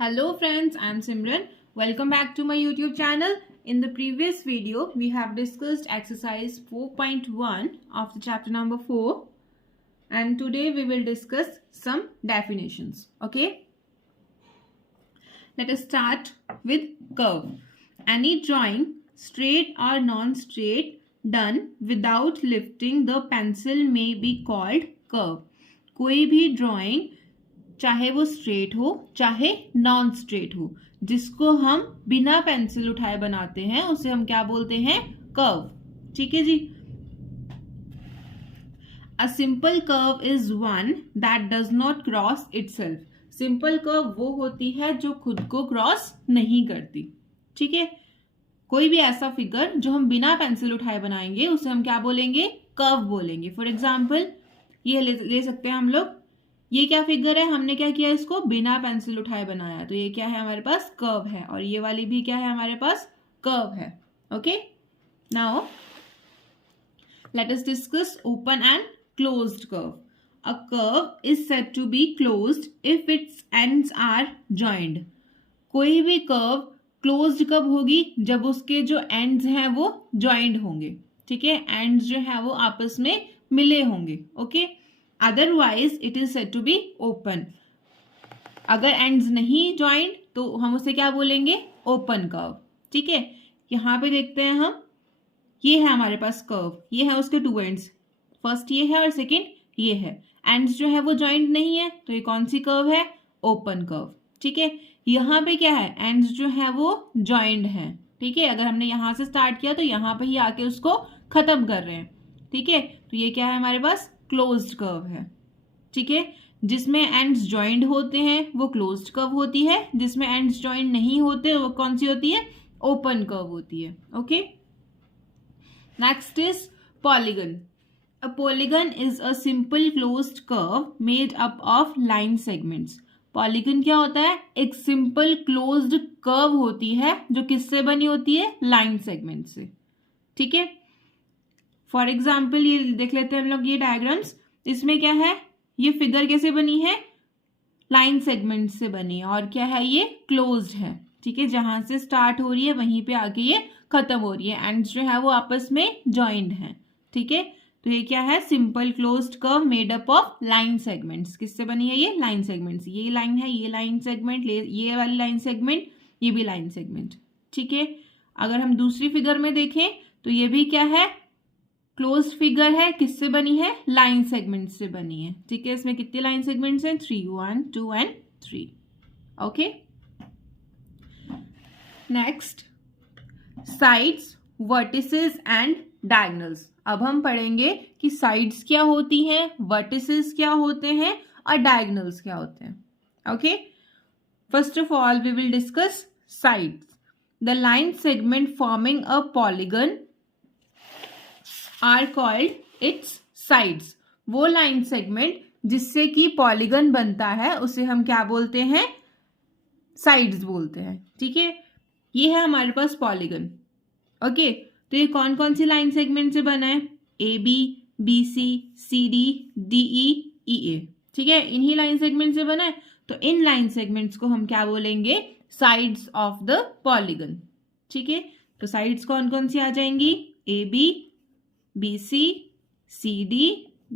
Hello friends, I am Simran. Welcome back to my YouTube channel. In the previous video, we have discussed exercise 4.1 of the chapter number 4 and today we will discuss some definitions. Okay? Let us start with curve. Any drawing, straight or non-straight, done without lifting the pencil may be called curve. कोई भी drawing चाहे वो straight हो चाहे non straight हो, जिसको हम बिना पेंसिल उठाए बनाते हैं उसे हम क्या बोलते हैं? कर्व. ठीक है जी. A simple curve is one that does not cross itself. Simple curve वो होती है जो खुद को क्रॉस नहीं करती. ठीक है. कोई भी ऐसा फिगर जो हम बिना पेंसिल उठाए बनाएंगे उसे हम क्या बोलेंगे? कर्व बोलेंगे. फॉर एग्जाम्पल ये ले सकते हैं हम लोग. ये क्या फिगर है? हमने क्या किया? इसको बिना पेंसिल उठाए बनाया, तो ये क्या है? हमारे पास कर्व है. और ये वाली भी क्या है? हमारे पास कर्व है. Okay. Now let us discuss open and closed curve. A curve is said to be closed if its ends are joined. कोई भी कर्व क्लोज्ड कब होगी? जब उसके जो एंड्स हैं वो जॉइंड होंगे. ठीक है. एंड्स जो है वो आपस में मिले होंगे. Okay. Otherwise it is said to be open. अगर एंड्स नहीं ज्वाइंट तो हम उसे क्या बोलेंगे? Open curve. ठीक है. यहां पे देखते हैं हम. ये है हमारे पास कर्व. ये है उसके टू एंड्स. फर्स्ट ये है और सेकंड ये है. एंड्स जो है वो ज्वाइंट नहीं है, तो ये कौन सी कर्व है? Open curve. ठीक है. यहाँ पे क्या है? एंड्स जो है वो ज्वाइंट है. ठीक है. अगर हमने यहां से स्टार्ट किया तो यहाँ पे ही आके उसको खत्म कर रहे हैं. ठीक है. तो ये क्या है? हमारे पास क्लोज्ड कर्व है. ठीक है. जिसमें एंड्स ज्वाइंट होते हैं वो क्लोज्ड कर्व होती है. जिसमें एंड्स ज्वाइंट नहीं होते वो कौन सी होती है? ओपन कर्व होती है. Okay. Next is polygon. A polygon is a simple closed curve made up of line segments. Polygon क्या होता है? एक सिंपल क्लोज्ड कर्व होती है जो किससे बनी होती है? लाइन सेगमेंट से. ठीक है. फॉर एग्जाम्पल ये देख लेते हैं हम लोग. ये डायग्राम्स, इसमें क्या है? ये फिगर कैसे बनी है? लाइन सेगमेंट से बनी है. और क्या है? ये क्लोज्ड है. ठीक है. जहां से स्टार्ट हो रही है वहीं पे आके ये खत्म हो रही है. एंड्स जो है वो आपस में जॉइंड है. ठीक है. तो ये क्या है? Simple closed curve made up of line segments. किससे बनी है? ये लाइन सेगमेंट्स. ये लाइन है, ये लाइन सेगमेंट, ये वाली लाइन सेगमेंट, ये भी लाइन सेगमेंट. ठीक है. अगर हम दूसरी फिगर में देखें तो ये भी क्या है? क्लोज्ड फिगर है. किससे बनी है? लाइन सेगमेंट से बनी है. ठीक है. इसमें कितने लाइन सेगमेंट्स हैं? 3. 1 2 and 3. Okay. Next, sides, vertices and diagonals. अब हम पढ़ेंगे कि साइड्स क्या होती हैं, वर्टिसेस क्या होते हैं और डायगोनल्स क्या होते हैं. Okay. First of all we will discuss sides. The line segment forming a polygon are called its sides. वो लाइन सेगमेंट जिससे कि पॉलीगन बनता है उसे हम क्या बोलते हैं? साइड्स बोलते हैं. ठीक है. ये है हमारे पास पॉलीगन. ओके. तो ये कौन कौन सी लाइन सेगमेंट से बना है? A B, B C, C D, D E, E A. ठीक है. इन्हीं लाइन सेगमेंट से बना है. तो इन लाइन सेगमेंट्स को हम क्या बोलेंगे? Sides of the polygon. ठीक है. तो साइड्स कौन कौन सी आ जाएंगी? A B, BC, CD,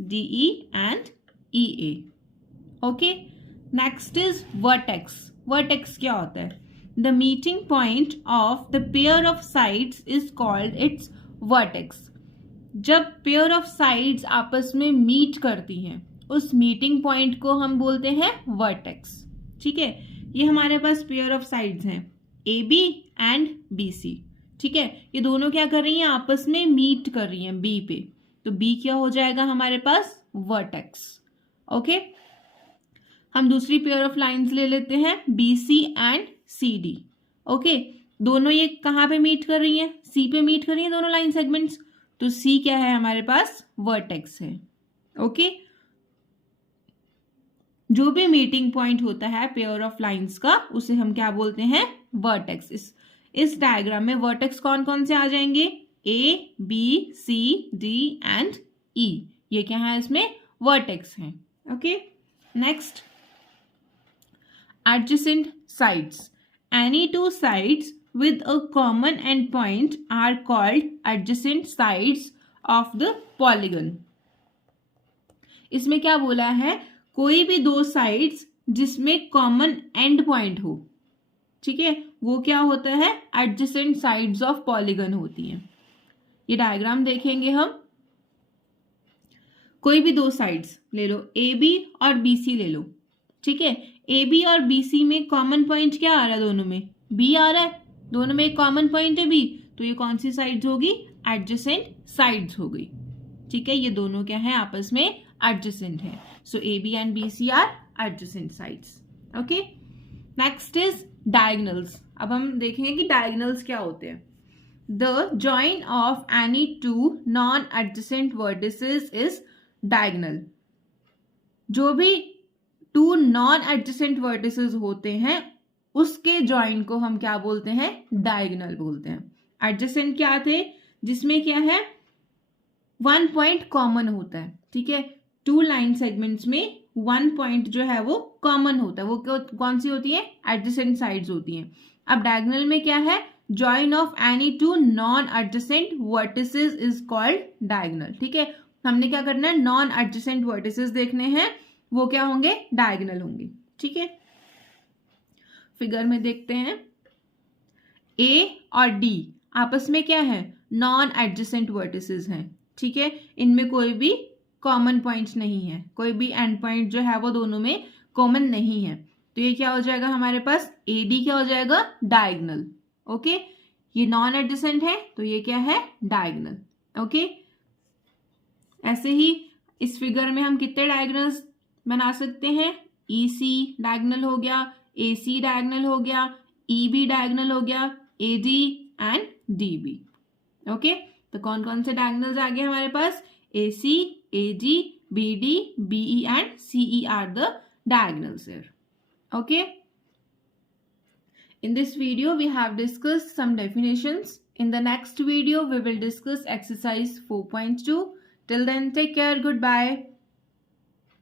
DE and EA. Okay. Next is vertex. Vertex क्या होता है? The meeting point of the pair of sides is called its vertex. जब pair of sides आपस में meet करती हैं उस meeting point को हम बोलते हैं vertex. ठीक है. ये हमारे पास pair of sides हैं AB and BC. ठीक है. ये दोनों क्या कर रही हैं? आपस में मीट कर रही हैं बी पे. तो बी क्या हो जाएगा हमारे पास? वर्टेक्स. ओके. हम दूसरी पेयर ऑफ लाइंस ले लेते हैं B C and C D. Okay. दोनों ये कहाँ पे मीट कर रही हैं? सी पे मीट कर रही हैं दोनों लाइन सेगमेंट्स. तो सी क्या है हमारे पास? वर्टेक्स है. ओके. जो भी मीटिंग पॉइंट होता है पेयर ऑफ लाइंस का उसे हम क्या बोलते हैं? वर्टेक्स. इस डायग्राम में वर्टेक्स कौन कौन से आ जाएंगे? ए, बी, सी, डी एंड ई. ये क्या है? इसमें वर्टेक्स हैं. Okay. Next, adjacent sides. Any two sides with a common endpoint are called adjacent sides of the polygon. इसमें क्या बोला है, कोई भी दो साइड्स जिसमें कॉमन एंड पॉइंट हो, ठीक है, वो क्या होता है, एडजेसेंट साइड्स ऑफ पॉलीगन होती हैं. ये डायग्राम देखेंगे हम. कोई भी दो साइड्स ले लो, ए बी और बी सी ले लो, ठीक है. ए बी और बी सी में कॉमन पॉइंट क्या आ रहा है, दोनों में बी आ रहा है, दोनों में एक कॉमन पॉइंट है बी, तो ये कौन सी साइड्स होगी, एडजेसेंट साइड्स हो गई, ठीक है. ये दोनों क्या है, आपस में एडजेसेंट है. So A B and B C are adjacent sides. Okay, next is diagonals. अब हम देखेंगे कि डायगोनल्स क्या होते हैं. The join of any two non adjacent vertices is diagonal. जो भी टू नॉन एडजेसेंट वर्टिसेस होते हैं उसके जॉइन को हम क्या बोलते हैं, डायगोनल बोलते हैं. एडजेसेंट क्या थे, जिसमें क्या है, वन पॉइंट कॉमन होता है, ठीक है. टू लाइन सेगमेंट्स में वन पॉइंट जो है वो कॉमन होता है, वो कौन सी होती है, एडजेसेंट साइड्स होती हैं. अब डायगोनल में क्या है, join of any two non adjacent vertices is called diagonal, ठीक है. हमने क्या करना है, नॉन एडजेसेंट वर्टिसेस देखने हैं, वो क्या होंगे, डायगोनल होंगे, ठीक है. फिगर में देखते हैं, ए और डी आपस में क्या है, नॉन एडजेसेंट वर्टिसेस हैं, ठीक है. इनमें कोई भी कॉमन पॉइंट्स नहीं है, कोई भी एंड पॉइंट जो है वो दोनों में कॉमन नहीं है. तो ये क्या हो जाएगा हमारे पास, ए डी क्या हो जाएगा, डायगोनल. ओके, ये नॉन एडजेसेंट है तो ये क्या है, डायगोनल. ओके, ऐसे ही इस फिगर में हम कितने डायगोनल्स बना सकते हैं, ई सी डायगोनल हो गया, ए सी डायगोनल हो गया, ई बी डायगोनल हो गया, A D and D B. Okay, तो कौन कौन से डायगोनल्स आ गए हमारे पास, A C, A D, B D, B E and C E are the diagonals here. Okay, in this video we have discussed some definitions. In the next video we will discuss exercise 4.2. Till then, take care, goodbye.